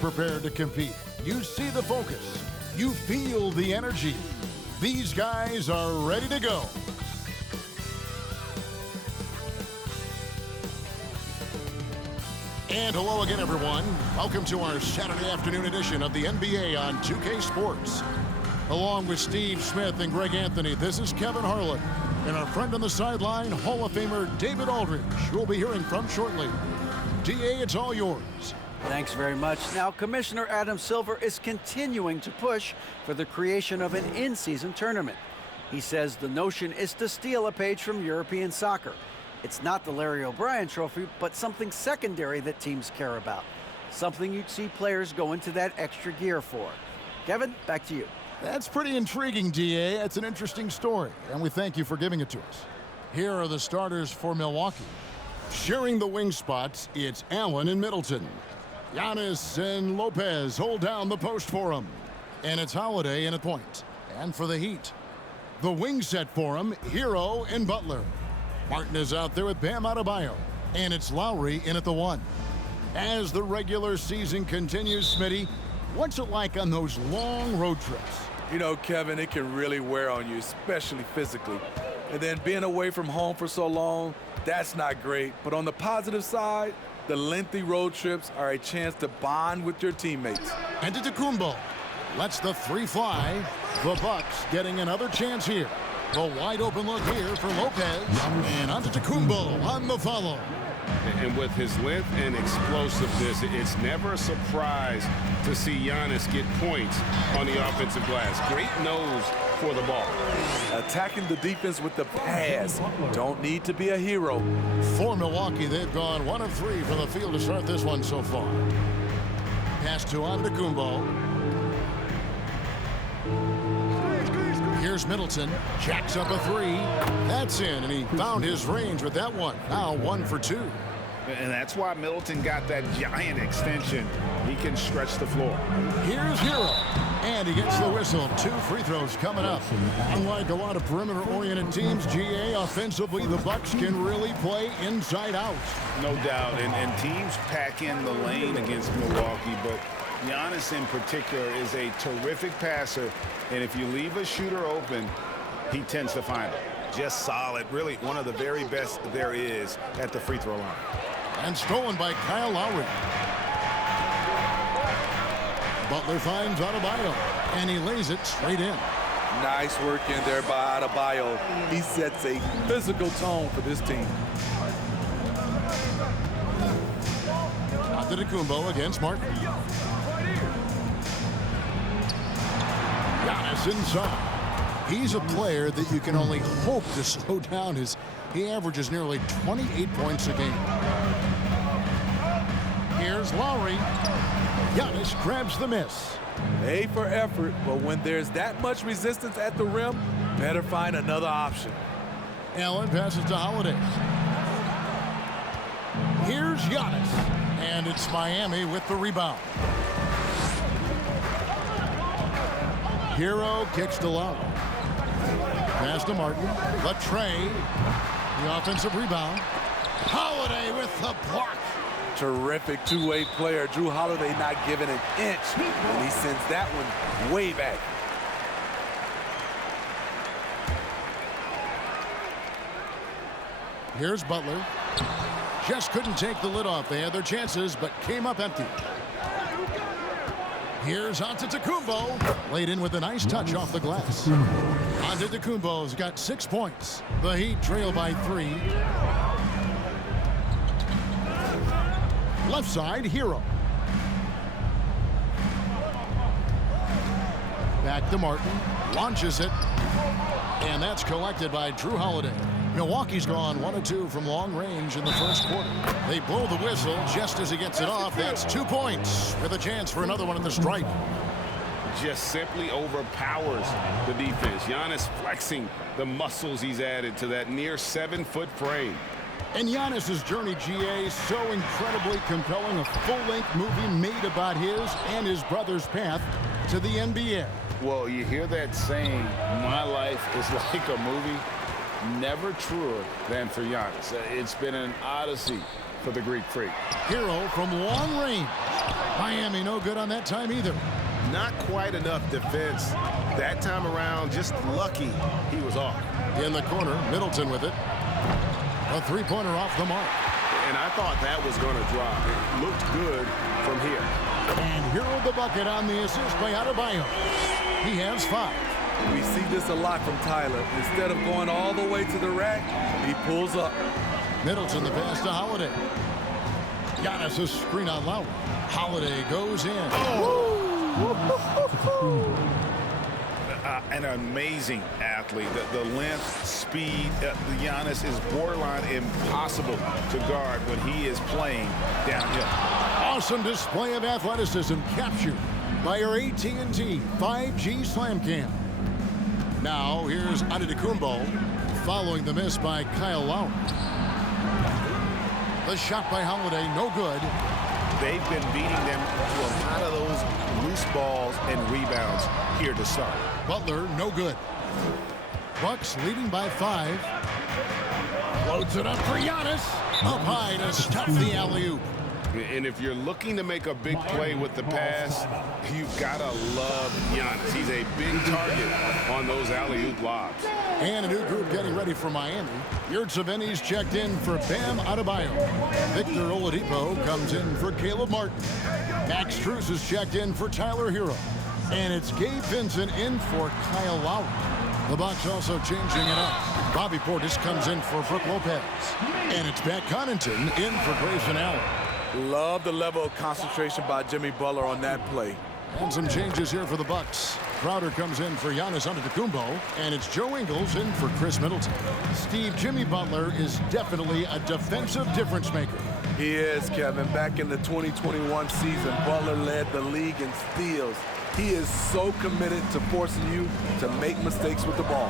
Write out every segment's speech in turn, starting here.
Prepared to compete. You see the focus. You feel the energy. These guys are ready to go. And hello again, everyone. Welcome to our Saturday afternoon edition of the NBA on 2K Sports. Along with Steve Smith and Greg Anthony, this is Kevin Harlan. And our friend on the sideline, Hall of Famer David Aldridge, who we'll be hearing from shortly. DA, it's all yours. Thanks very much. Now, Commissioner Adam Silver is continuing to push for the creation of an in-season tournament. He says the notion is to steal a page from European soccer. It's not the Larry O'Brien Trophy, but something secondary that teams care about. Something you'd see players go into that extra gear for. Kevin, back to you. That's pretty intriguing, DA. That's an interesting story, and we thank you for giving it to us. Here are the starters for Milwaukee. Sharing the wing spots, it's Allen and Middleton. Giannis and Lopez hold down the post for him. And it's Holiday in at point. And for the Heat, the wing set for him, Hero and Butler. Martin is out there with Bam Adebayo. And it's Lowry in at the 1. As the regular season continues, Smitty, what's it like on those long road trips? You know, Kevin, it can really wear on you, especially physically. And then being away from home for so long, that's not great. But on the positive side, the lengthy road trips are a chance to bond with your teammates. Antetokounmpo lets the 3 fly. The Bucks getting another chance here. The wide open look here for Lopez. And Antetokounmpo on the follow. And with his length and explosiveness, it's never a surprise to see Giannis get points on the offensive glass. Great nose for the ball. Attacking the defense with the pass. Don't need to be a hero. For Milwaukee, they've gone 1 of 3 from the field to start this one so far. Pass to Antetokounmpo. Here's Middleton, jacks up a 3. That's in, and he found his range with that one. Now 1 for 2. And that's why Middleton got that giant extension. He can stretch the floor. Here's Hero, and he gets the whistle. 2 free throws coming up. Unlike a lot of perimeter-oriented teams, GA, offensively, the Bucks can really play inside out. No doubt, and teams pack in the lane against Milwaukee, but Giannis in particular is a terrific passer, and if you leave a shooter open, he tends to find it. Just solid, really one of the very best there is at the free throw line. And stolen by Kyle Lowry. Butler finds Adebayo, and he lays it straight in. Nice work in there by Adebayo. He sets a physical tone for this team. Antetokounmpo against Martin. Giannis inside. He's a player that you can only hope to slow down. He averages nearly 28 points a game. Here's Lowry. Giannis grabs the miss. A for effort, but when there's that much resistance at the rim, better find another option. Allen passes to Holiday. Here's Giannis. And it's Miami with the rebound. Hero kicks to Lowry. Pass to Martin. Latrey. The offensive rebound. Holiday with the block. Terrific two-way player. Drew Holiday not giving an inch, and he sends that one way back. Here's Butler. Just couldn't take the lid off. They had their chances, but came up empty. Here's Antetokounmpo. Laid in with a nice touch off the glass. Antetokounmpo's got 6 points. The Heat trail by 3. Left side, Hero. Back to Martin. Launches it. And that's collected by Drew Holiday. Milwaukee's gone 1 of 2 from long range in the first quarter. They blow the whistle just as he gets it off. That's 2 points with a chance for another one in the stripe. Just simply overpowers the defense. Giannis flexing the muscles he's added to that near 7-foot frame. And Giannis's journey, GA, so incredibly compelling. A full-length movie made about his and his brother's path to the NBA. Well, you hear that saying, my life is like a movie. Never truer than for Giannis. It's been an odyssey for the Greek Freak. Hero from long range. Miami no good on that time either. Not quite enough defense. That time around, just lucky he was off. In the corner, Middleton with it. A three-pointer off the mark. And I thought that was going to drop. It looked good from here. And hero of the bucket on the assist by Adebayo. He has 5. We see this a lot from Tyler. Instead of going all the way to the rack, he pulls up. Middleton the pass to Holiday. Giannis a screen on Lowry. Holiday goes in. An amazing athlete. The length, speed, Giannis is borderline impossible to guard when he is playing downhill. Awesome display of athleticism captured by our AT&T 5G Slam Cam. Now here's Antetokounmpo following the miss by Kyle Lowry. The shot by Holiday, no good. They've been beating them to a lot of those loose balls and rebounds here to start. Butler, no good. Bucks leading by 5. Floats it up for Giannis. Up high to stuff the alley-oop. And if you're looking to make a big play with the pass, you've got to love Giannis. He's a big target on those alley-oop lobs. And a new group getting ready for Miami. Yurtseven's checked in for Bam Adebayo. Victor Oladipo comes in for Caleb Martin. Max Strus is checked in for Tyler Hero. And it's Gabe Vincent in for Kyle Lowry. The Bucks also changing it up. Bobby Portis comes in for Brook Lopez. And it's Pat Connaughton in for Grayson Allen. Love the level of concentration by Jimmy Butler on that play. And some changes here for the Bucks. Crowder comes in for Giannis Antetokounmpo, and it's Joe Ingles in for Chris Middleton. Steve, Jimmy Butler is definitely a defensive difference maker. He is, Kevin. Back in the 2021 season, Butler led the league in steals. He is so committed to forcing you to make mistakes with the ball.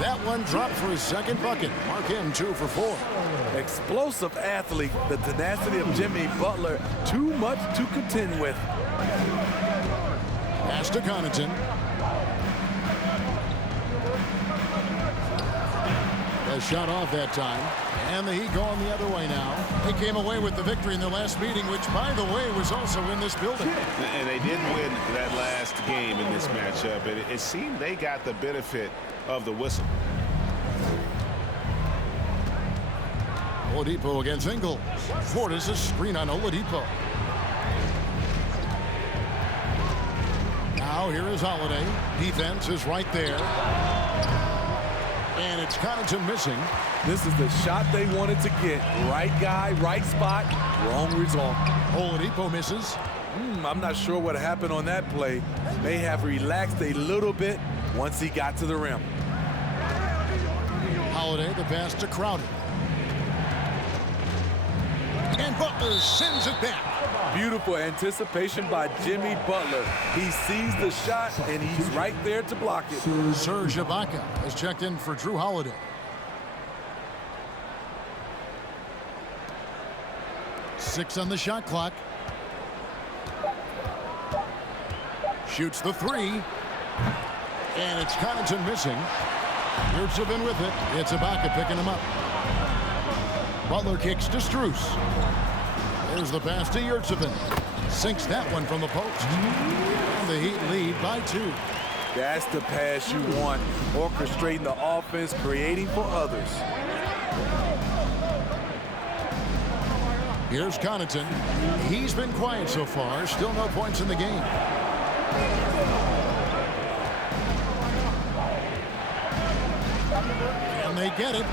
That one dropped for his second bucket. Mark him 2 for 4. Explosive athlete, the tenacity of Jimmy Butler, too much to contend with. Pass to Connaughton. A shot off that time. And the Heat going the other way now. They came away with the victory in their last meeting, which, by the way, was also in this building. And they did win that last game in this matchup. It seemed they got the benefit of the whistle. Oladipo against Ingles. Portis a screen on Oladipo. Now here is Holiday. Defense is right there. And it's Connaughton missing. This is the shot they wanted to get. Right guy, right spot, wrong result. Oladipo misses. I'm not sure what happened on that play. May have relaxed a little bit once he got to the rim. Holiday, the pass to Crowder. And Butler sends it back. Beautiful anticipation by Jimmy Butler. He sees the shot, and he's right there to block it. Serge Ibaka has checked in for Drew Holiday. Six on the shot clock. Shoots the 3. And it's Connaughton missing. Yurtseven with it. It's Ibaka picking him up. Butler kicks to Strus. There's the pass to Yurtseven. Sinks that one from the post. And the Heat lead by 2. That's the pass you want. Orchestrating the offense, creating for others. Here's Connaughton. He's been quiet so far. Still no points in the game. And they get it.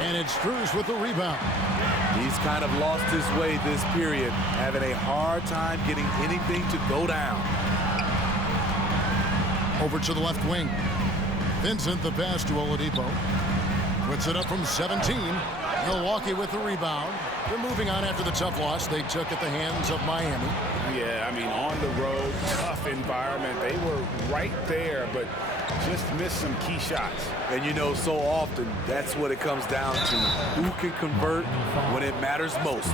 And it's Strus with the rebound. He's kind of lost his way this period, having a hard time getting anything to go down. Over to the left wing. Vincent the pass to Oladipo. Puts it up from 17. Milwaukee with the rebound. They're moving on after the tough loss they took at the hands of Miami. Yeah, I mean, on the road, tough environment. They were right there, but just missed some key shots. And you know, so often, that's what it comes down to. Who can convert when it matters most?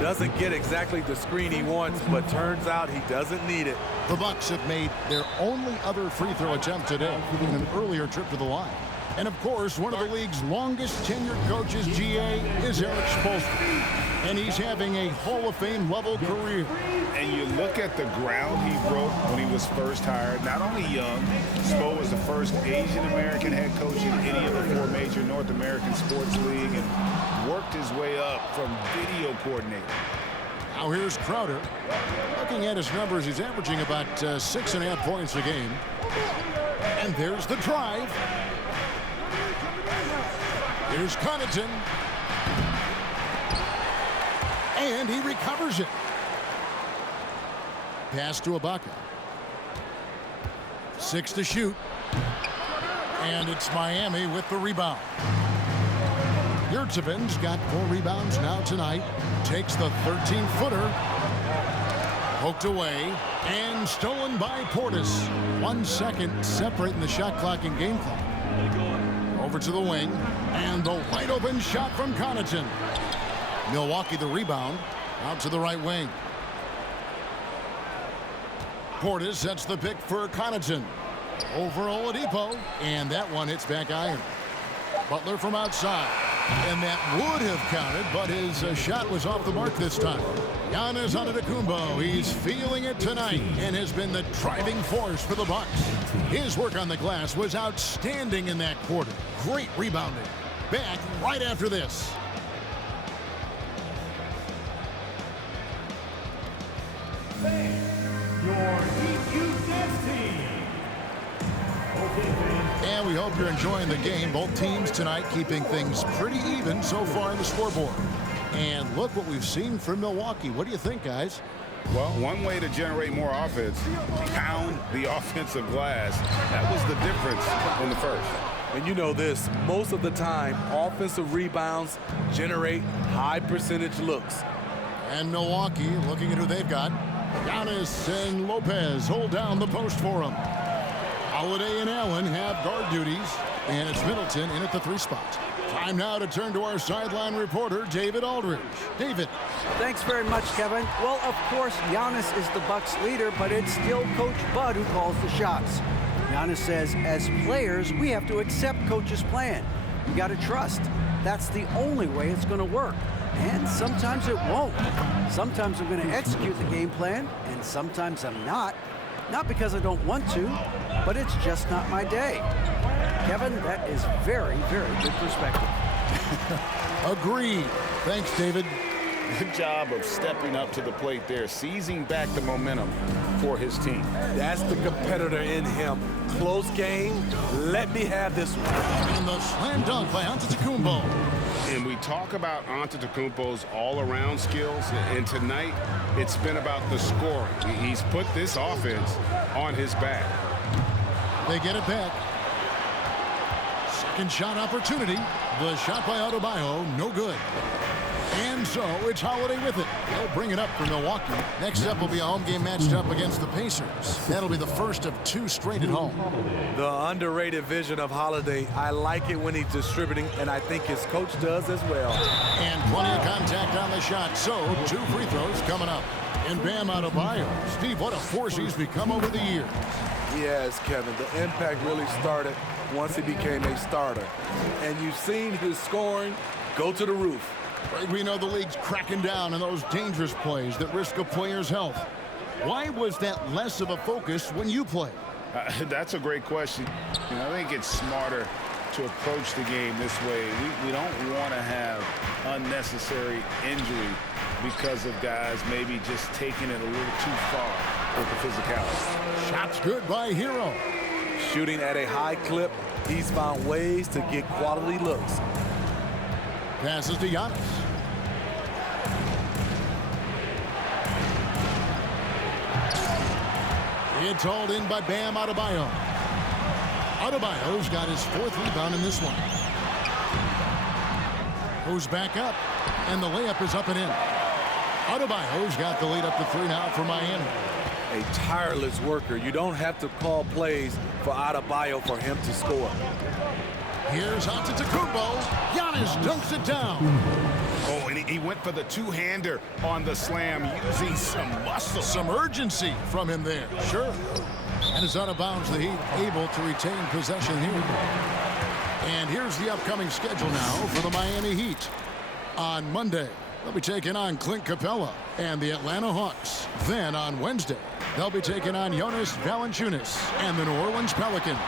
Doesn't get exactly the screen he wants, but turns out he doesn't need it. The Bucks have made their only other free throw attempt today in an earlier trip to the line. And of course, one of the league's longest tenured coaches, GA, is Eric Spoelstra. And he's having a Hall of Fame level career. And you look at the ground he broke when he was first hired. Not only young, Spo was the first Asian American head coach in any of the 4 major North American sports league and worked his way up from video coordinator. Now here's Crowder. Looking at his numbers, he's averaging about 6.5 points a game. And there's the drive. Here's Connaughton. And he recovers it. Pass to Ibaka. 6 to shoot. And it's Miami with the rebound. Yurtseven's got 4 rebounds now tonight. Takes the 13-footer. Poked away. And stolen by Portis. 1 second separating the shot clock and game clock. Over to the wing. And the wide open shot from Connaughton. Milwaukee the rebound. Out to the right wing. Portis sets the pick for Connaughton. Over Oladipo. And that one hits back iron. Butler from outside. And that would have counted, but his shot was off the mark this time. Giannis Antetokounmpo, he's feeling it tonight and has been the driving force for the Bucks. His work on the glass was outstanding in that quarter. Great rebounding. Back right after this. And we hope you're enjoying the game. Both teams tonight keeping things pretty even so far in the scoreboard. And look what we've seen from Milwaukee. What do you think, guys? Well, one way to generate more offense, pound the offensive glass. That was the difference in the first. And you know this, most of the time, offensive rebounds generate high percentage looks. And Milwaukee looking at who they've got. Giannis and Lopez hold down the post for him. Holiday and Allen have guard duties, and it's Middleton in at the 3 spot. Time now to turn to our sideline reporter, David Aldridge. David. Thanks very much, Kevin. Well, of course, Giannis is the Bucks leader, but it's still Coach Bud who calls the shots. Giannis says, as players, we have to accept Coach's plan. We got to trust. That's the only way it's going to work. And sometimes it won't. Sometimes I'm going to execute the game plan, and sometimes I'm not. Not because I don't want to, but it's just not my day. Kevin, that is very, very good perspective. Agreed. Thanks, David. Good job of stepping up to the plate there, seizing back the momentum for his team. That's the competitor in him. Close game. Let me have this one. And the slam dunk by Antetokounmpo. And we talk about Antetokounmpo's all-around skills, and tonight it's been about the scoring. He's put this offense on his back. They get it back. Second shot opportunity. The shot by Adebayo, no good. And so it's Holiday with it. They'll bring it up for Milwaukee. Next up will be a home game matched up against the Pacers. That'll be the first of 2 straight at home. The underrated vision of Holiday. I like it when he's distributing, and I think his coach does as well. And plenty of contact on the shot. So 2 free throws coming up. And Bam Adebayo. Steve, what a force he's become over the years. Yes, Kevin. The impact really started once he became a starter. And you've seen his scoring go to the roof. Right, we know the league's cracking down on those dangerous plays that risk a player's health. Why was that less of a focus when you played? That's a great question. I think it's smarter to approach the game this way. We don't want to have unnecessary injury because of guys maybe just taking it a little too far with the physicality. Shots good by Hero. Shooting at a high clip, he's found ways to get quality looks. Passes to Giannis. It's hauled in by Bam Adebayo. Adebayo's got his 4th rebound in this one. Goes back up, and the layup is up and in. Adebayo's got the lead up to 3 now for Miami. A tireless worker. You don't have to call plays for Adebayo for him to score. Here's Antetokounmpo. Giannis dunks it down. Oh, and he went for the 2-hander on the slam, using some muscle. Some urgency from him there. Sure. And it's out of bounds. The Heat able to retain possession here. And here's the upcoming schedule now for the Miami Heat. On Monday, they'll be taking on Clint Capella and the Atlanta Hawks. Then on Wednesday, they'll be taking on Jonas Valanciunas and the New Orleans Pelicans.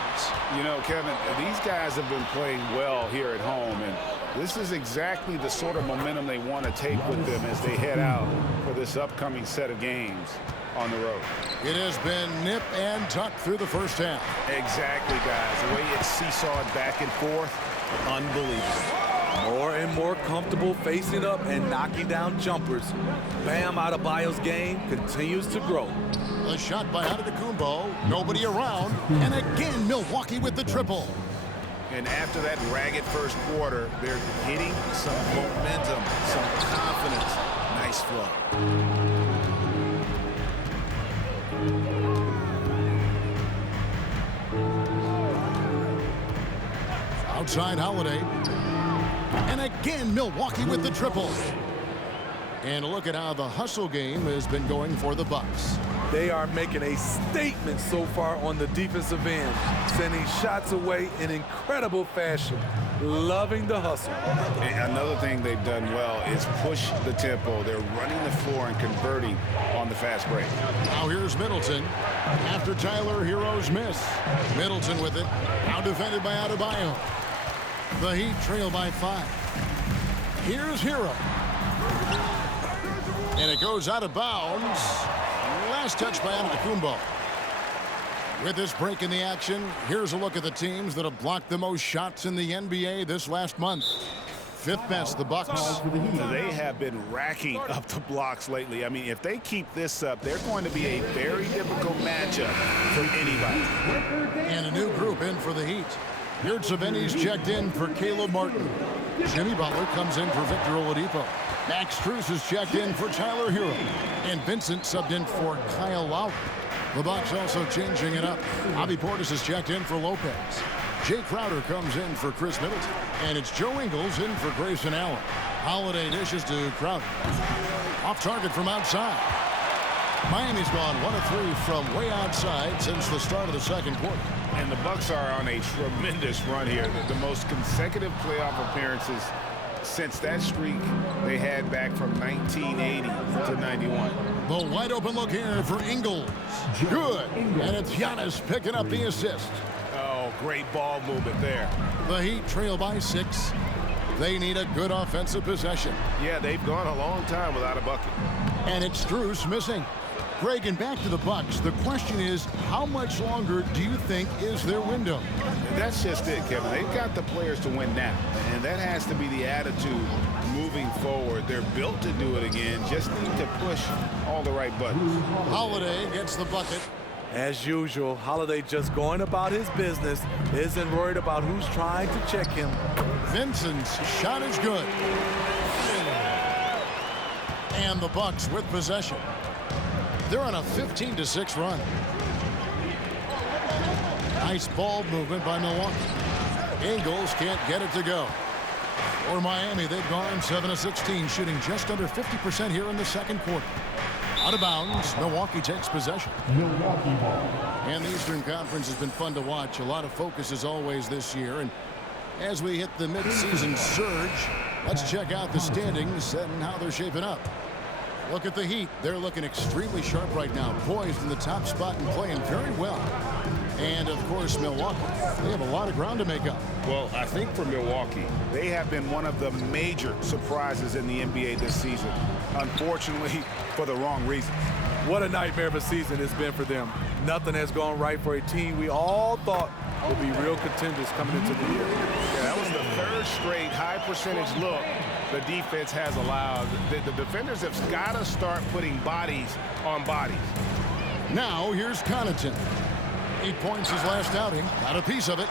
You know, Kevin, these guys have been playing well here at home, and this is exactly the sort of momentum they want to take with them as they head out for this upcoming set of games on the road. It has been nip and tuck through the first half. Exactly, guys. The way it's seesawed back and forth, unbelievable. More and more comfortable facing up and knocking down jumpers. Bam Adebayo's game continues to grow. The shot by Antetokounmpo, nobody around, and again Milwaukee with the triple. And after that ragged first quarter, they're hitting some momentum, some confidence. Nice flow. Outside Holiday. And again, Milwaukee with the triple. And look at how the hustle game has been going for the Bucks. They are making a statement so far on the defensive end, sending shots away in incredible fashion. Loving the hustle. And another thing they've done well is push the tempo. They're running the floor and converting on the fast break. Now here's Middleton after Tyler Hero's miss. Middleton with it. Now defended by Adebayo. The Heat trail by 5. Here's Hero. And it goes out of bounds. Last touch by Antetokounmpo. With this break in the action, here's a look at the teams that have blocked the most shots in the NBA this last month. 5th best, the Bucks. They have been racking up the blocks lately. I mean, if they keep this up, they're going to be a very difficult matchup for anybody. And a new group in for the Heat. Yurtseven's checked in for Caleb Martin. Jimmy Butler comes in for Victor Oladipo. Max Strus is checked in for Tyler Hero. And Vincent subbed in for Kyle Lowry. The Bucks also changing it up. Bobby Portis is checked in for Lopez. Jay Crowder comes in for Chris Middleton. And it's Joe Ingles in for Grayson Allen. Holiday dishes to Crowder. Off target from outside. Miami's gone 1 of 3 from way outside since the start of the second quarter. And the Bucks are on a tremendous run here. The most consecutive playoff appearances since that streak they had back from 1980 to 91. The wide open look here for Ingles. Good. And it's Giannis picking up the assist. Oh, great ball movement there. The Heat trail by 6. They need a good offensive possession. Yeah, they've gone a long time without a bucket. And it's Strus missing. Greg, and back to the Bucks. The question is, how much longer do you think is their window? That's just it, Kevin. They've got the players to win now, and that has to be the attitude moving forward. They're built to do it again. Just need to push all the right buttons. Holiday gets the bucket. As usual, Holiday just going about his business, isn't worried about who's trying to check him. Vincent's shot is good. And the Bucks with possession. They're on a 15-6 run. Nice ball movement by Milwaukee. Ingles can't get it to go. For Miami, they've gone 7 of 16, shooting just under 50% here in the second quarter. Out of bounds, Milwaukee takes possession. And the Eastern Conference has been fun to watch. A lot of focus as always this year. And as we hit the midseason surge, let's check out the standings and how they're shaping up. Look at the Heat. They're looking extremely sharp right now, poised in the top spot and playing very well. And, of course, Milwaukee. They have a lot of ground to make up. Well, I think for Milwaukee, they have been one of the major surprises in the NBA this season. Unfortunately, for the wrong reasons. What a nightmare of a season it's been for them. Nothing has gone right for a team we all thought would be real contenders coming into the year. Yeah, that was the third straight high-percentage look the defense has allowed. The defenders have got to start putting bodies on bodies. Now, here's Connaughton. 8 points his last outing. Got a piece of it.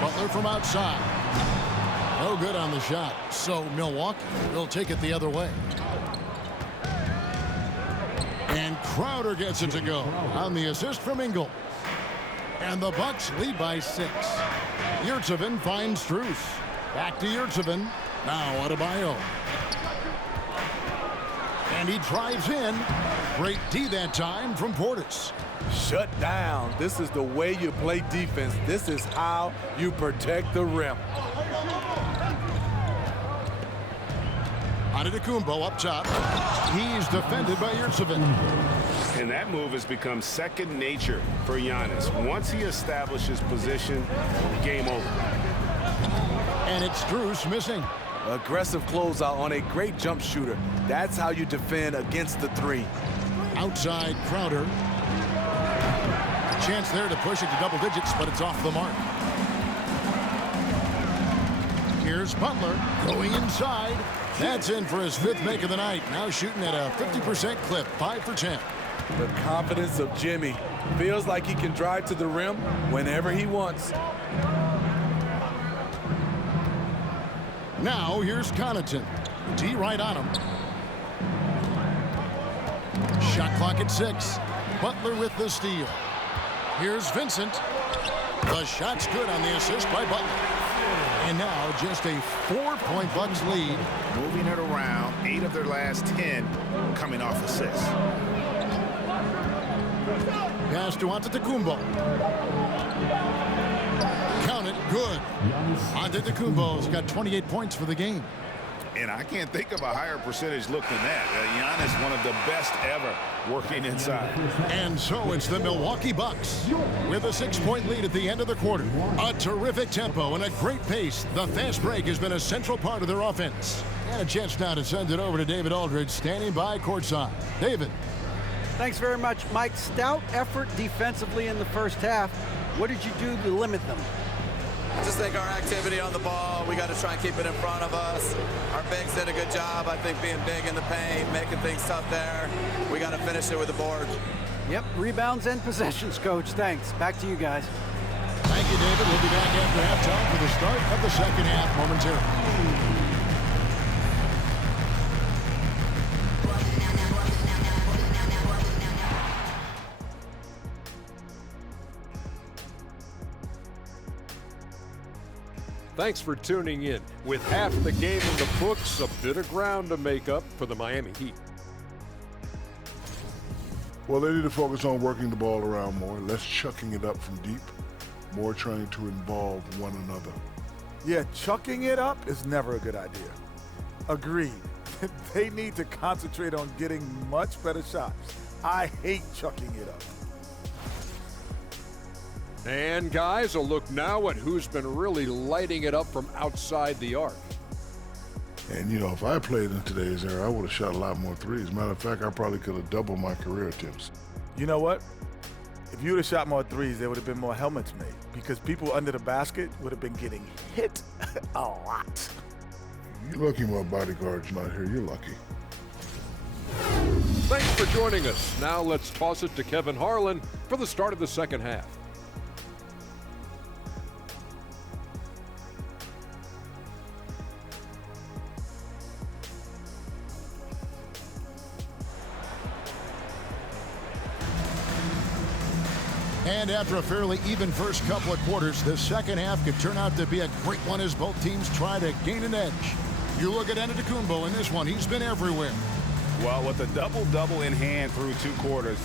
Butler from outside. No good on the shot. So Milwaukee will take it the other way. And Crowder gets it to go on the assist from Ingles. And the Bucks lead by 6. Yurtseven finds Strus. Back to Yurtseven. Now Adebayo. And he drives in. Great D that time from Portis. Shut down. This is the way you play defense. This is how you protect the rim. Antetokounmpo up top. He's defended by Yurtseven. And that move has become second nature for Giannis. Once he establishes position, game over. And it's Strus missing. Aggressive closeout on a great jump shooter. That's how you defend against the three. Outside Crowder. Chance there to push it to double digits, but it's off the mark. Here's Butler going inside. That's in for his 5th make of the night. Now shooting at a 50% clip, 5 for 10. The confidence of Jimmy. Feels like he can drive to the rim whenever he wants. Now here's Connaughton. D right on him. Shot clock at 6. Butler with the steal. Here's Vincent. The shot's good on the assist by Butler. And now just a 4-point Bucks lead. Moving it around, 8 of their last 10 coming off assists. Pass to Antetokounmpo. Count it, good. Antetokounmpo's got 28 points for the game. And I can't think of a higher percentage look than that. Giannis, one of the best ever working inside. And so it's the Milwaukee Bucks with a 6-point lead at the end of the quarter. A terrific tempo and a great pace. The fast break has been a central part of their offense. And a chance now to send it over to David Aldridge, standing by courtside. David. Thanks very much, Mike. Stout effort defensively in the first half. What did you do to limit them? I just think our activity on the ball, we got to try and keep it in front of us. Our bigs did a good job, I think, being big in the paint, making things tough there. We got to finish it with the board. Yep, rebounds and possessions, Coach. Thanks. Back to you guys. Thank you, David. We'll be back after halftime for the start of the second half momentarily. Thanks for tuning in. With half the game in the books, a bit of ground to make up for the Miami Heat. Well, they need to focus on working the ball around more, less chucking it up from deep, more trying to involve one another. Yeah, chucking it up is never a good idea. Agreed. They need to concentrate on getting much better shots. I hate chucking it up. And guys, a look now at who's been really lighting it up from outside the arc. And, you know, if I played in today's era, I would have shot a lot more threes. Matter of fact, I probably could have doubled my career attempts. You know what? If you would have shot more threes, there would have been more helmets made because people under the basket would have been getting hit a lot. You're lucky my bodyguard's not here. You're lucky. Thanks for joining us. Now let's toss it to Kevin Harlan for the start of the second half. And after a fairly even first couple of quarters, the second half could turn out to be a great one as both teams try to gain an edge. You look at Antetokounmpo in this one, he's been everywhere. Well, with a double-double in hand through 2 quarters,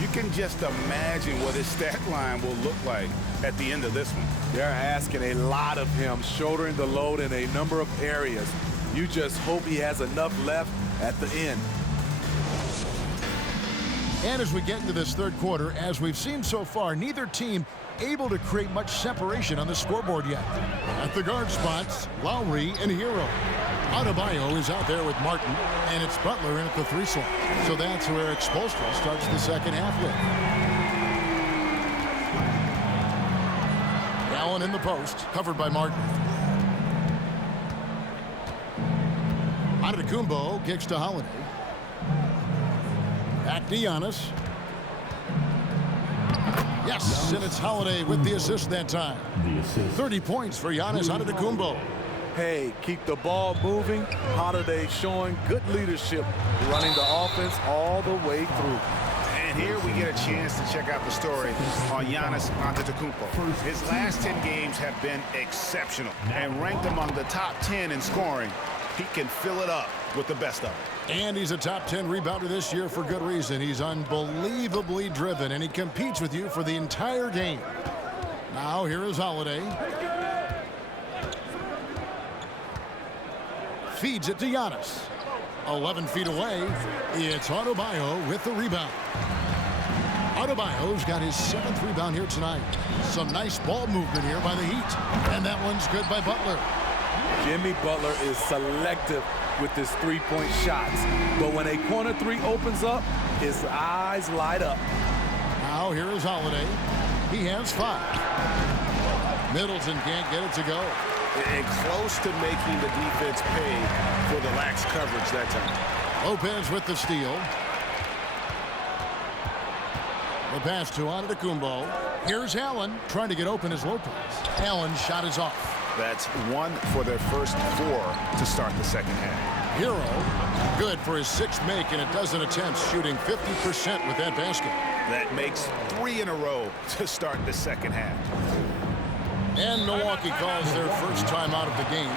you can just imagine what his stat line will look like at the end of this one. They're asking a lot of him, shouldering the load in a number of areas. You just hope he has enough left at the end. And as we get into this third quarter, as we've seen so far, neither team able to create much separation on the scoreboard yet. At the guard spots, Lowry and Hero. Adebayo is out there with Martin, and it's Butler in at the 3 slot. So that's where Eric Spoelstra starts the second half with. Allen in the post, covered by Martin. Antetokounmpo kicks to Holiday. Back to Giannis. Yes, and it's Holiday with the assist that time. 30 points for Giannis Antetokounmpo. Hey, keep the ball moving. Holiday showing good leadership, running the offense all the way through. And here we get a chance to check out the story on Giannis Antetokounmpo. His last 10 games have been exceptional and ranked among the top 10 in scoring. He can fill it up with the best of it. And he's a top 10 rebounder this year for good reason. He's unbelievably driven, and he competes with you for the entire game. Now here is Holiday. Feeds it to Giannis. 11 feet away. It's Adebayo with the rebound. Adebayo's got his 7th rebound here tonight. Some nice ball movement here by the Heat. And that one's good by Butler. Jimmy Butler is selective with his three-point shots. But when a corner three opens up, his eyes light up. Now here is Holiday. He has 5. Middleton can't get it to go. And close to making the defense pay for the lax coverage that time. Lopez with the steal. The pass to Antetokounmpo. Here's Allen trying to get open as Lopez. Allen's shot is off. That's 1 for their first 4 to start the second half. Hero, good for his 6th make in a dozen attempts, shooting 50% with that basket. That makes 3 in a row to start the second half. And Milwaukee calls their first time out of the game.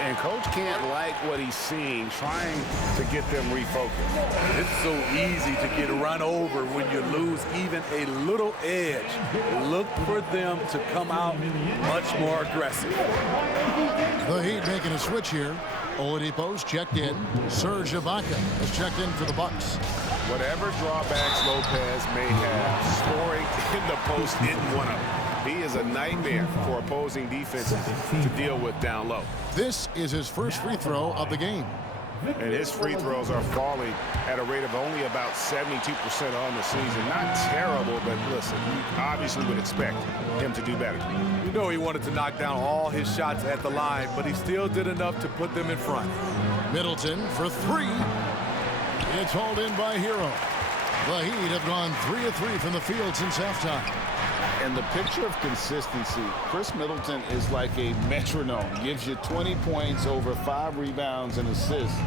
And coach can't like what he's seeing, trying to get them refocused. It's so easy to get run over when you lose even a little edge. Look for them to come out much more aggressive. The Heat making a switch here. Oladipo's checked in. Serge Ibaka has checked in for the Bucks. Whatever drawbacks Lopez may have, scoring in the post isn't one of them. He is a nightmare for opposing defenses to deal with down low. This is his first free throw of the game. And his free throws are falling at a rate of only about 72% on the season. Not terrible, but listen, you obviously would expect him to do better. You know he wanted to knock down all his shots at the line, but he still did enough to put them in front. Middleton for 3. It's hauled in by Hero. The Heat have gone 3 of 3 from the field since halftime. And the picture of consistency, Chris Middleton is like a metronome. Gives you 20 points, over 5 rebounds and assists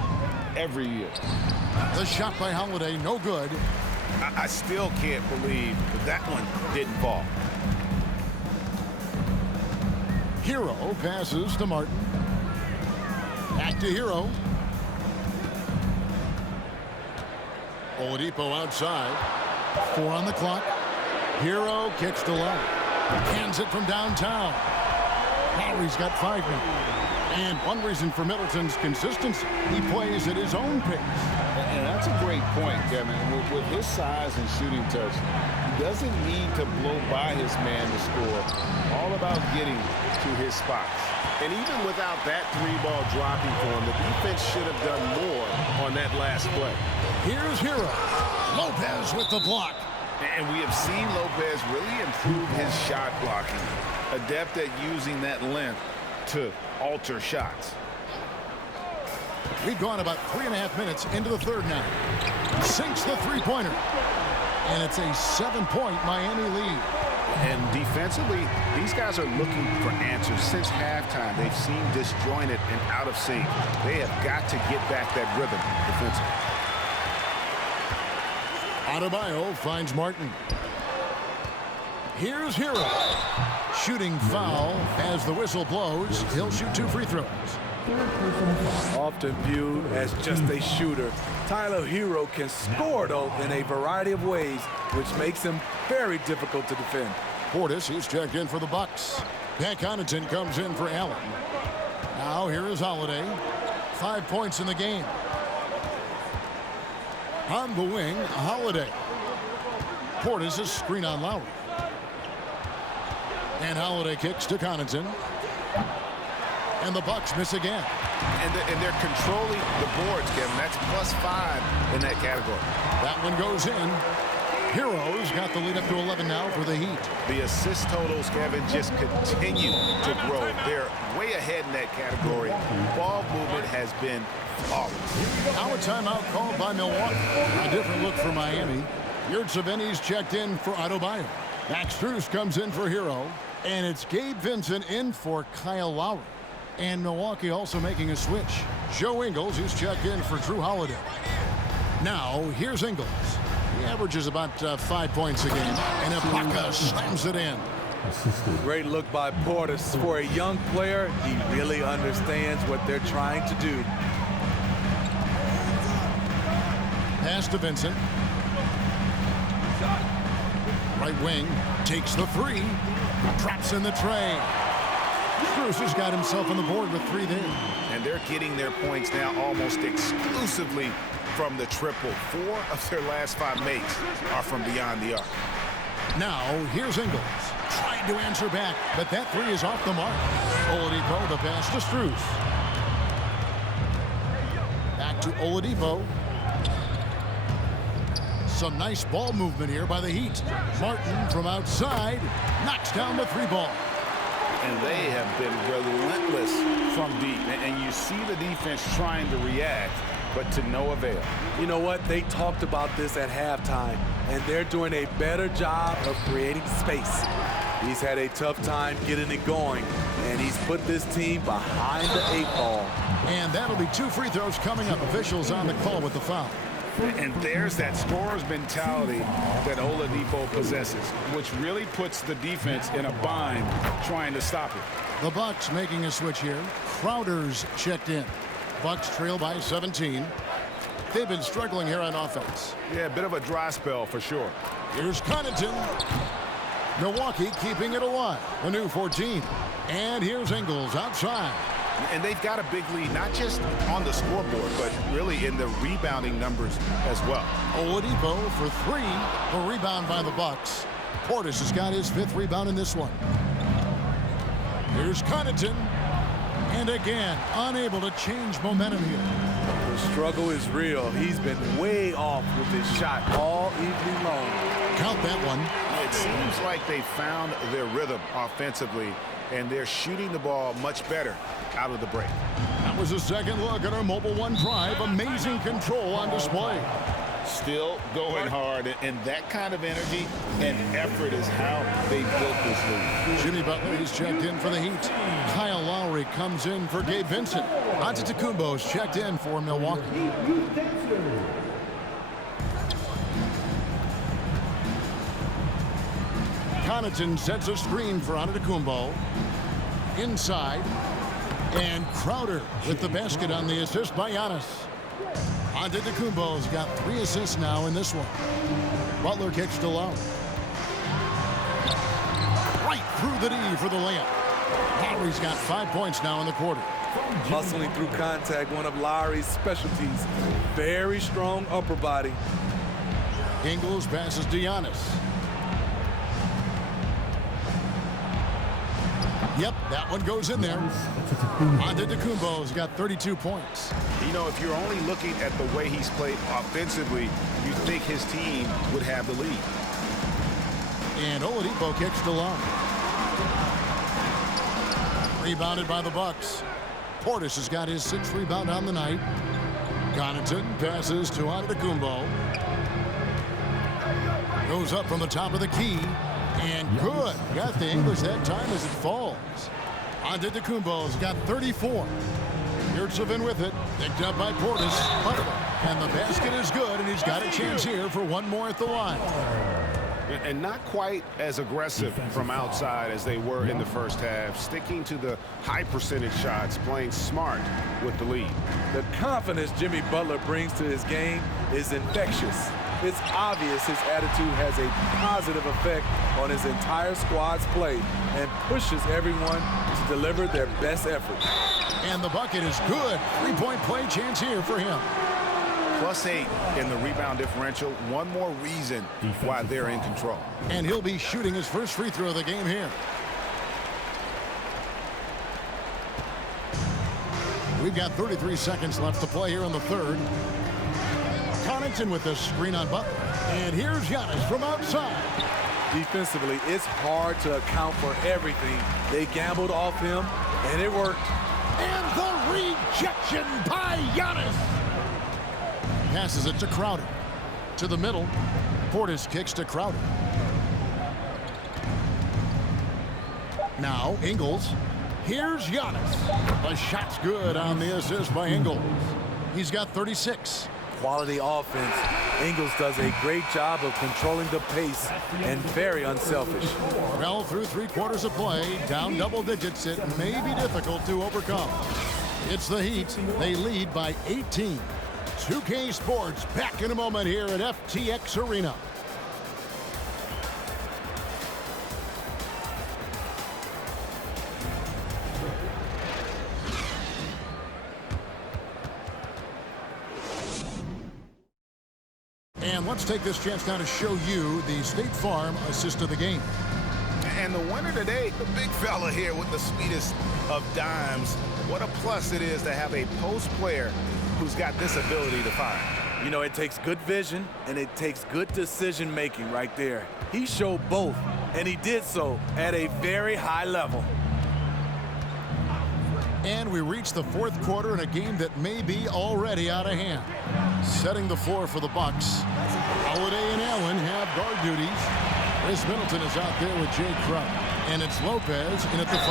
every year. The shot by Holiday, no good. I still can't believe that one didn't fall. Hero passes to Martin. Back to Hero. Oladipo outside. 4 on the clock. Hero kicks to left. Hands it from downtown. Lowry's got 5 now. And one reason for Middleton's consistency, he plays at his own pace. And that's a great point, Kevin. With his size and shooting touch, he doesn't need to blow by his man to score. All about getting to his spots. And even without that 3-ball dropping for him, the defense should have done more on that last play. Here's Hero. Lopez with the block. And we have seen Lopez really improve his shot blocking. Adept at using that length to alter shots. We've gone about 3.5 minutes into the third now. Sinks the three-pointer. And it's a 7-point Miami lead. And defensively, these guys are looking for answers. Since halftime, they've seemed disjointed and out of sync. They have got to get back that rhythm defensively. Adebayo finds Martin. Here's Hero. Shooting foul as the whistle blows. He'll shoot 2 free throws. Often viewed as just a shooter, Tyler Hero can score, though, in a variety of ways, which makes him very difficult to defend. Portis, he's checked in for the Bucks. Pat Connaughton comes in for Allen. Now here is Holiday. 5 points in the game. On the wing, Holiday. Portis is screen on Lowry. And Holiday kicks to Connaughton. And the Bucks miss again. And they're controlling the boards, Kevin. That's +5 in that category. That one goes in. Heroes got the lead up to 11 now for the Heat. The assist totals, Kevin, just continue to grow. They're way ahead in that category. Ball movement has been flawless. Now a timeout called by Milwaukee. A different look for Miami. Yurtseven's checked in for Adebayo. Max Strus comes in for Hero. And it's Gabe Vincent in for Kyle Lowry. And Milwaukee also making a switch. Joe Ingles, who's checked in for Drew Holiday. Now, here's Ingles. He averages about 5 points a game. And Ibaka slams it in. Great look by Portis. For a young player, he really understands what they're trying to do. Pass to Vincent. Right wing takes the three. Drops in the tray. Strus has got himself on the board with 3 there. And they're getting their points now almost exclusively from the triple. 4 of their last 5 makes are from beyond the arc. Now, here's Ingles. Trying to answer back, but that 3 is off the mark. Oladipo, the pass to Strus. Back to Oladipo. Some nice ball movement here by the Heat. Martin from outside knocks down the 3 ball. And they have been relentless from deep. And you see the defense trying to react, but to no avail. You know what? They talked about this at halftime, and they're doing a better job of creating space. He's had a tough time getting it going, and he's put this team behind the 8 ball. And that'll be 2 free throws coming up. Officials on the call with the foul. And there's that scorer's mentality that Oladipo possesses, which really puts the defense in a bind trying to stop it. The Bucks making a switch here. Crowder's checked in. Bucks trail by 17. They've been struggling here on offense. Yeah, a bit of a dry spell for sure. Here's Connaughton. Milwaukee keeping it alive. A new 14. And here's Ingles outside. And they've got a big lead, not just on the scoreboard, but really in the rebounding numbers as well. Oladipo for 3. A rebound by the Bucks. Portis has got his 5th rebound in this one. Here's Connaughton. And again, unable to change momentum here. The struggle is real. He's been way off with his shot all evening long. Count that one. It seems like they found their rhythm offensively, and they're shooting the ball much better out of the break. That was a second look at our Mobile One drive. Amazing control on display. Still going hard, and that kind of energy and effort is how they built this league. Jimmy Butler is checked in for the Heat. Kyle Lowry comes in for Gabe Vincent. Antetokounmpo's checked in for Milwaukee. Connaughton sets a screen for Antetokounmpo. Inside. And Crowder with the basket on the assist by Giannis. Antetokounmpo's got 3 assists now in this one. Butler kicks to Lowry. Right through the D for the layup. Lowry's got 5 points now in the quarter. Hustling through contact, one of Lowry's specialties. Very strong upper body. Ingles passes to Giannis. Yep, that one goes in there. Antetokounmpo's got 32 points. You know, if you're only looking at the way he's played offensively, you'd think his team would have the lead. And Oladipo kicks to Lowry. Rebounded by the Bucks. Portis has got his 6th rebound on the night. Connaughton passes to Antetokounmpo. Goes up from the top of the key. And good. Got the English that time as it falls. Antetokounmpo's got 34. Yurtsevin with it. Picked up by Portis. And the basket is good, and he's got a chance here for one more at the line. And not quite as aggressive from outside as they were in the first half, sticking to the high percentage shots, playing smart with the lead. The confidence Jimmy Butler brings to his game is infectious. It's obvious his attitude has a positive effect on his entire squad's play and pushes everyone to deliver their best effort. And the bucket is good. 3-point play chance here for him. +8 in the rebound differential. One more reason why they're in control. And he'll be shooting his first free throw of the game here. We've got 33 seconds left to play here in the third. Connaughton with the screen on Butler. And here's Giannis from outside. Defensively, it's hard to account for everything. They gambled off him, and it worked. And the rejection by Giannis. Passes it to Crowder. To the middle. Portis kicks to Crowder. Now, Ingles. Here's Giannis. The shot's good on the assist by Ingles. He's got 36. Quality offense. Ingles does a great job of controlling the pace and very unselfish. Well, through 3 quarters of play, down double digits, it may be difficult to overcome. It's the Heat. They lead by 18. 2K Sports back in a moment here at FTX Arena. And let's take this chance now to show you the State Farm assist of the game. And the winner today, the big fella here with the sweetest of dimes. What a plus it is to have a post player who's got this ability to find. You know, it takes good vision and it takes good decision making right there. He showed both, and he did so at a very high level. And we reach the fourth quarter in a game that may be already out of hand. Setting the floor for the Bucks. Holiday and Allen have guard duties. Chris Middleton is out there with Jay Crowder. And it's Lopez in at the 5.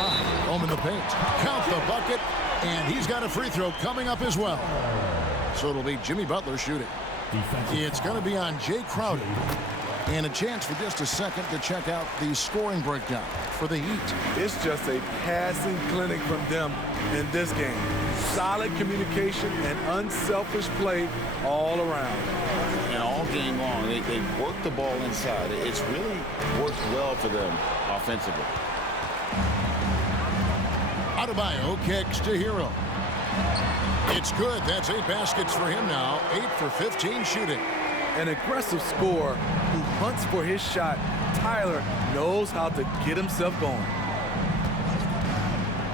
Home in the paint. Count the bucket. And he's got a free throw coming up as well. So it'll be Jimmy Butler shooting. It's going to be on Jay Crowder. And a chance for just a second to check out the scoring breakdown for the Heat. It's just a passing clinic from them in this game. Solid communication and unselfish play all around. And all game long, they work the ball inside. It's really worked well for them offensively. Adebayo kicks to Hero. It's good. That's 8 baskets for him now. 8 for 15 shooting. An aggressive scorer who hunts for his shot. Tyler knows how to get himself going.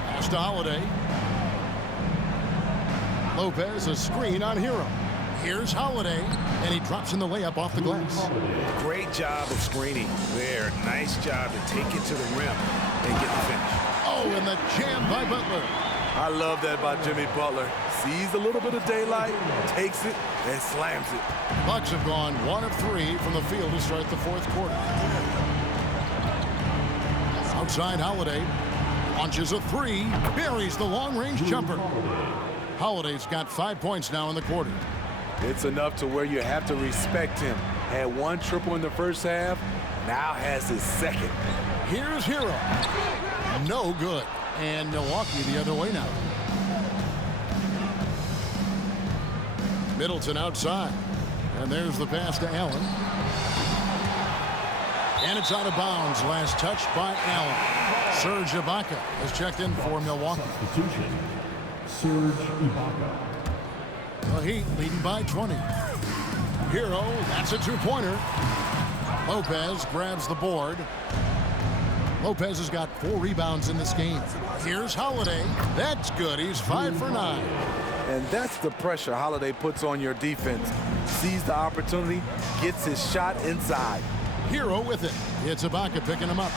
Pass to Holiday. Lopez, a screen on Hero. Here's Holiday, and he drops in the layup off the glass. Great job of screening there. Nice job to take it to the rim and get the finish. Oh, and the jam by Butler. I love that by Jimmy Butler. Sees a little bit of daylight, takes it, and slams it. Bucks have gone 1 of 3 from the field to start the fourth quarter. Outside Holiday. Launches a 3. Buries the long-range jumper. Holiday's got 5 points now in the quarter. It's enough to where you have to respect him. Had 1 triple in the first half, now has his second. Here's Hero. No good. And Milwaukee the other way now. Middleton outside. And there's the pass to Allen. And it's out of bounds. Last touch by Allen. Serge Ibaka has checked in for Milwaukee. Substitution. Serge Ibaka. The Heat leading by 20. Hero, that's a 2-pointer. Lopez grabs the board. Lopez has got 4 rebounds in this game. Here's Holiday. That's good. He's 5 for 9. And that's the pressure Holiday puts on your defense. Sees the opportunity, gets his shot inside. Hero with it. It's Ibaka picking him up.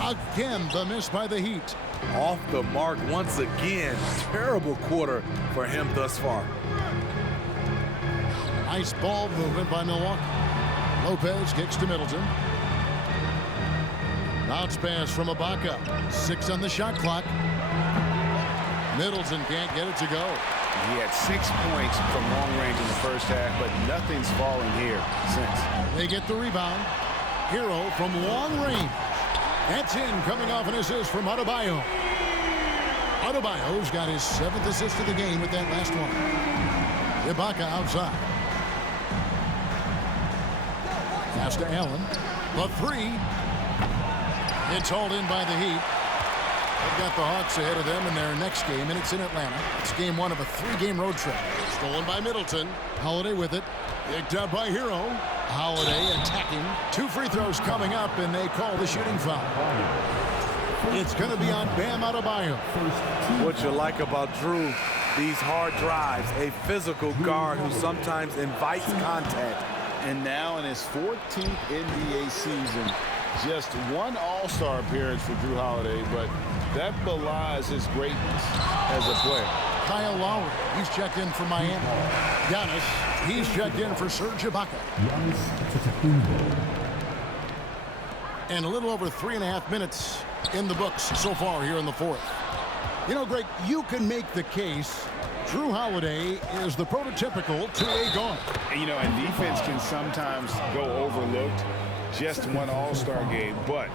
Again, the miss by the Heat. Off the mark once again. Terrible quarter for him thus far. Nice ball movement by Milwaukee. Lopez kicks to Middleton. Bounce pass from Ibaka. 6 on the shot clock. Middleton can't get it to go. He had 6 points from long range in the first half, but nothing's fallen here since. They get the rebound. Hero from long range. That's in, coming off an assist from Adebayo. Adebayo's got his 7th assist of the game with that last one. Ibaka outside. Pass to Allen. The 3. It's hauled in by the Heat. They've got the Hawks ahead of them in their next game, and it's in Atlanta. It's game 1 of a 3-game road trip. Stolen by Middleton. Holiday with it. Picked up by Hero. Holiday attacking. 2 free throws coming up, and they call the shooting foul. It's going to be on Bam Adebayo. What you like about Drew, these hard drives, a physical guard who sometimes invites contact. And now in his 14th NBA season, just 1 All-Star appearance for Drew Holiday, but that belies his greatness as a player. Kyle Lowry, he's checked in for Miami. Giannis, he's checked in for Serge Ibaka. And a little over 3.5 minutes in the books so far here in the fourth. You know, Greg, you can make the case Drew Holiday is the prototypical 2A guard. You know, and defense can sometimes go overlooked. Just 1 All-Star game, but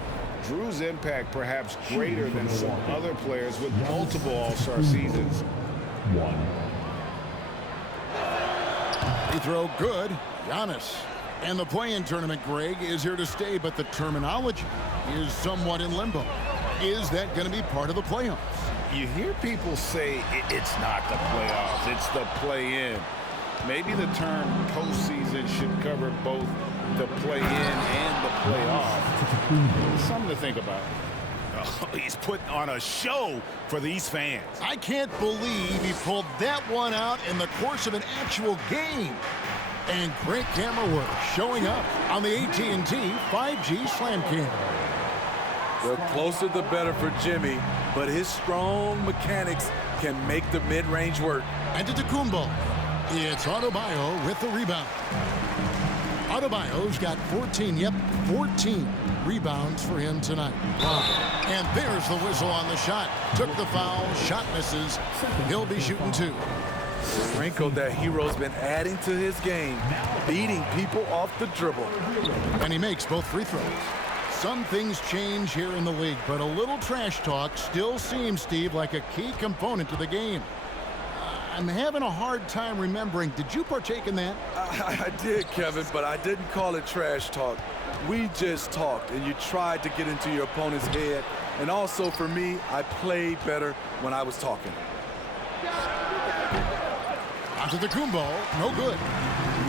Drew's impact perhaps greater than some other players with multiple All-Star seasons. Free throw good. Giannis. And the play-in tournament, Greg, is here to stay, but the terminology is somewhat in limbo. Is that going to be part of the playoffs? You hear people say it's not the playoffs, it's the play-in. Maybe the term postseason should cover both the play-in and the playoff. Something to think about. Oh, he's putting on a show for these fans. I can't believe he pulled that one out in the course of an actual game. And great camera work showing up on the AT&T 5G Slam Cam. The closer the better for Jimmy, but his strong mechanics can make the mid-range work. And to Tacumbo. It's Adebayo with the rebound. Adebayo's got 14 rebounds for him tonight. Wow. And there's the whistle on the shot. Took the foul, shot misses. He'll be shooting 2. The wrinkle that Hero's been adding to his game, beating people off the dribble. And he makes both free throws. Some things change here in the league, but a little trash talk still seems, Steve, like a key component to the game. I'm having a hard time remembering. Did you partake in that? I did, Kevin, but I didn't call it trash talk. We just talked, and you tried to get into your opponent's head. And also, for me, I played better when I was talking. Onto the Kumbo, no good.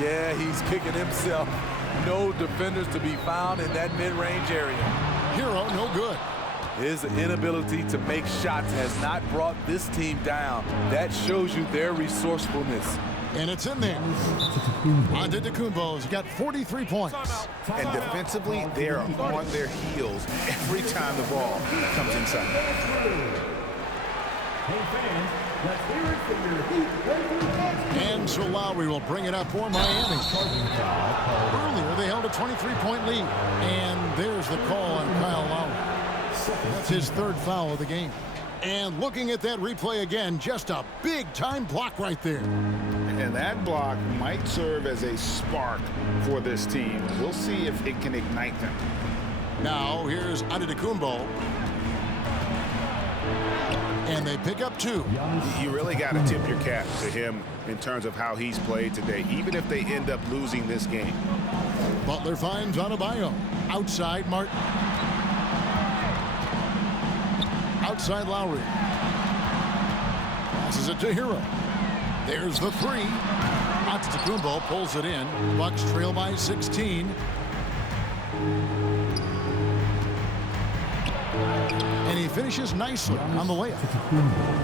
Yeah, he's kicking himself. No defenders to be found in that mid-range area. Hero, no good. His inability to make shots has not brought this team down. That shows you their resourcefulness. And it's in there. Onto Tacumbo. He's got 43 points. And defensively, they're on their heels every time the ball comes inside. Hey fans, let's hear it for your Heat. And so Lowry will bring it up for Miami. Earlier, they held a 23-point lead. And there's the call on Kyle Lowry. That's his 3rd foul of the game. And looking at that replay again, just a big-time block right there. And that block might serve as a spark for this team. We'll see if it can ignite them. Now, here's Antetokounmpo. And they pick up 2. You really got to tip your cap to him in terms of how he's played today, even if they end up losing this game. Butler finds Adebayo. Outside Martin. Outside Lowry. Passes it to Hero. There's the 3. Antetokounmpo pulls it in. Bucks trail by 16. And he finishes nicely on the layup.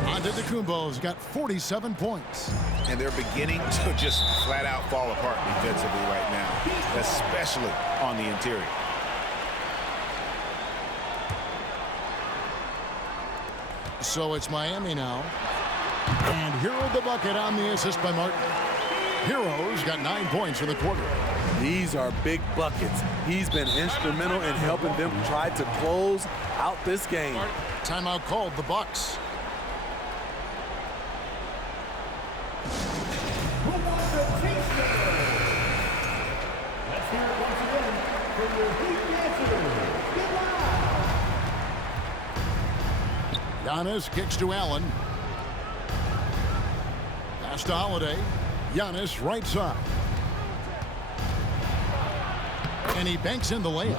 Antetokounmpo's got 47 points. And they're beginning to just flat out fall apart defensively right now, especially on the interior. So it's Miami now. And Hero the bucket on the assist by Martin. Hero's got 9 points in the quarter. These are big buckets. He's been instrumental in helping them try to close out this game. Timeout called, the Bucks. Who wants a taster? Let's hear it once again for your Heat dancers. Get live. Giannis kicks to Allen. Pass to Holiday. Giannis right side. And he banks in the layup.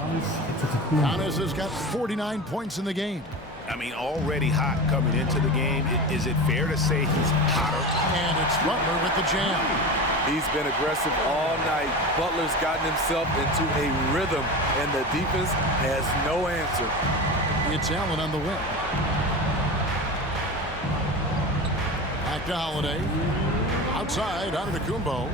Giannis has got 49 points in the game. I mean, already hot coming into the game. Is it fair to say he's hotter? And it's Butler with the jam. He's been aggressive all night. Butler's gotten himself into a rhythm, and the defense has no answer. It's Allen on the wing. Back to Holiday. Outside, Antetokounmpo.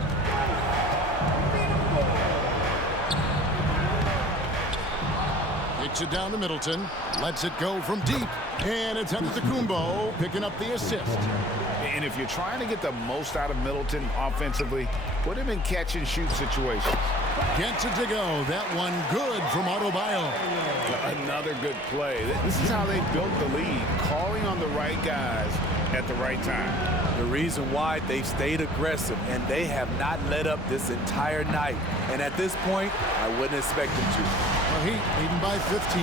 Kicks it down to Middleton. Lets it go from deep. And it's Antetokounmpo picking up the assist. And if you're trying to get the most out of Middleton offensively, put him in catch-and-shoot situations. Gets it to go. That one good from Adebayo. Another good play. This is how they built the lead, calling on the right guys at the right time. The reason why they've stayed aggressive, and they have not let up this entire night. And at this point, I wouldn't expect them to. Well, Heat leading by 15.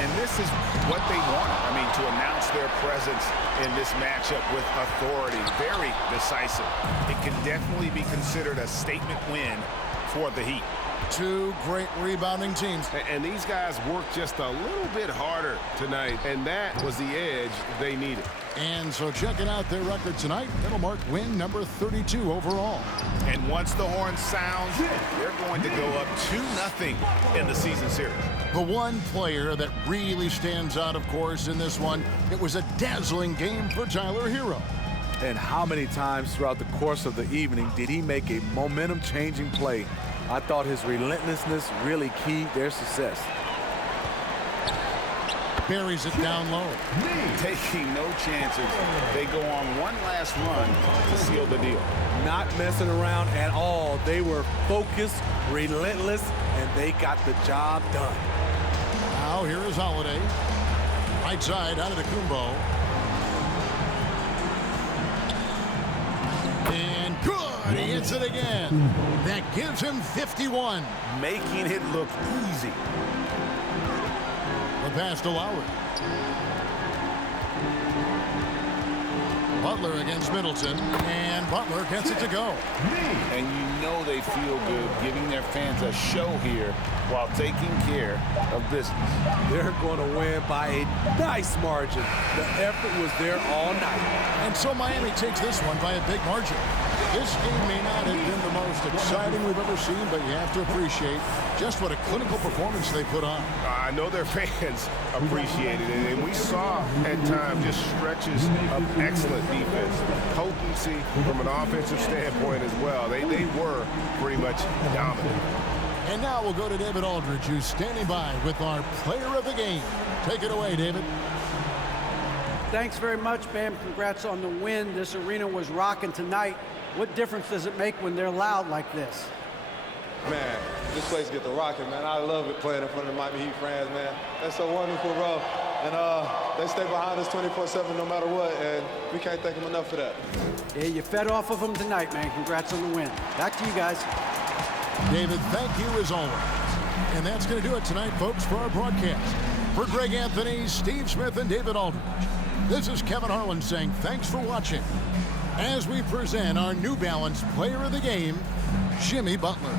And this is what they wanted. I mean, to announce their presence in this matchup with authority, very decisive. It can definitely be considered a statement win for the Heat. Two great rebounding teams. And these guys worked just a little bit harder tonight, and that was the edge they needed. And so checking out their record tonight, that'll mark win number 32 overall. And once the horn sounds, they're going to go up 2-0 in the season series. The one player that really stands out, of course, in this one, it was a dazzling game for Tyler Hero. And how many times throughout the course of the evening did he make a momentum-changing play? I thought his relentlessness really keyed their success. Buries it down low. Taking no chances. They go on one last run to seal the deal. Not messing around at all. They were focused, relentless, and they got the job done. Now here is Holiday. Right side out of the Kumbo. And good. He hits it again. That gives him 51. Making it look easy. The pass to Lowry. Butler against Middleton, and Butler gets it to go. And you know they feel good giving their fans a show here while taking care of business. They're going to win by a nice margin. The effort was there all night. And so Miami takes this one by a big margin. This game may not have been the most exciting we've ever seen, but you have to appreciate just what a clinical performance they put on. I know their fans appreciated it, and we saw at times just stretches of excellent defense, potency from an offensive standpoint as well. They were pretty much dominant. And now we'll go to David Aldridge, who's standing by with our player of the game. Take it away, David. Thanks very much, Bam. Congrats on the win. This arena was rocking tonight. What difference does it make when they're loud like this? Man, this place get the rocking, man. I love it playing in front of the Miami Heat fans, man. That's so wonderful, bro. And they stay behind us 24/7 no matter what, and we can't thank them enough for that. Yeah, you fed off of them tonight, man. Congrats on the win. Back to you guys. David, thank you as always. And that's going to do it tonight, folks, for our broadcast. For Greg Anthony, Steve Smith, and David Aldridge, this is Kevin Harlan saying thanks for watching as we present our New Balance Player of the Game, Jimmy Butler.